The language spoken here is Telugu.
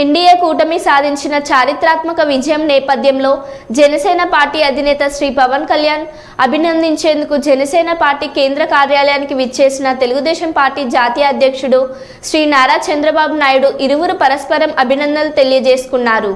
ఎన్డీఏ కూటమి సాధించిన చారిత్రాత్మక విజయం నేపథ్యంలో జనసేన పార్టీ అధినేత శ్రీ పవన్ కళ్యాణ్ అభినందించేందుకు జనసేన పార్టీ కేంద్ర కార్యాలయానికి విచ్చేసిన తెలుగుదేశం పార్టీ జాతీయ అధ్యక్షుడు శ్రీ నారా చంద్రబాబు నాయుడు ఇరువురు పరస్పరం అభినందనలు తెలియజేసుకున్నారు.